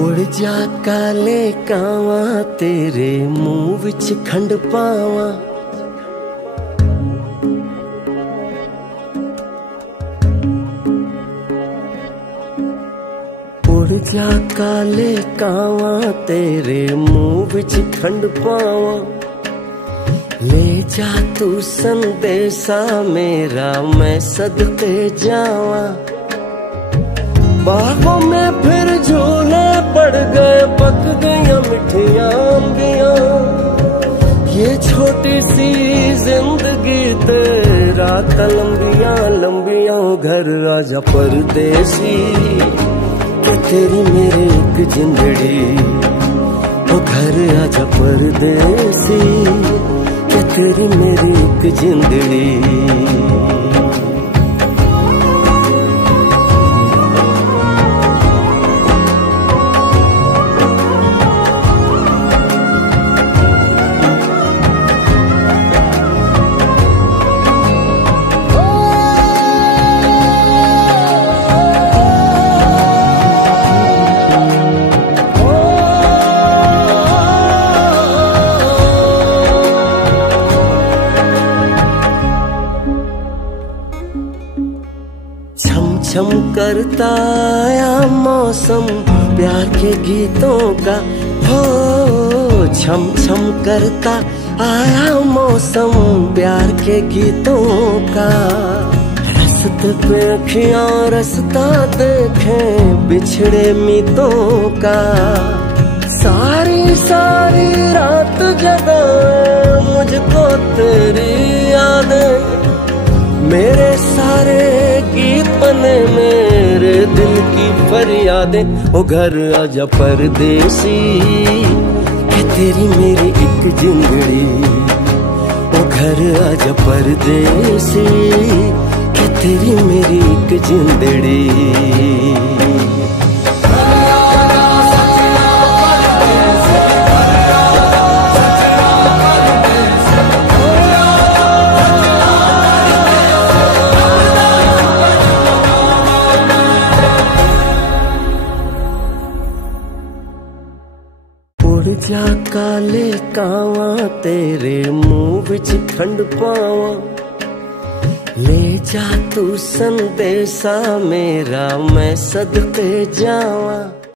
उड़ जा काले कावा तेरे मुंह विच खंड पावा। उड़ जा काले कावा तेरे मुंह विच खंड पावा। ले जा तू संदेशा मेरा मैं सदके जावा। बाहों में फिर झूले पड़ गए पक गई मिठियां अंबियां। ये छोटी सी जिंदगी तेरा लंबियां लंबियां। घर राजा परदेसी कि तेरी मेरी एक जिंदड़ी। ओ घर राजा परदेसी कि तेरी मेरी एक जिंदड़ी। छम करता आया मौसम प्यार के गीतों का। हो छम छम करता आया मौसम प्यार के गीतों का। रस्ते पे अखियां रस्ता देखें बिछड़े मीतों का। सारी सारी रात जगाए मुझको तेरी यादें। मेरे सारे गीत बने मेरे दिल की फरियादें। ओ घर आजा परदेसी कि तेरी मेरी एक जिंदड़ी। ओ घर आजा परदेसी कि तेरी मेरी एक जिंदड़ी। उड़ जा काले कावा तेरे मुंह विच खंड पावा। ले जा तू संदेशा मेरा मैं सदके जावा।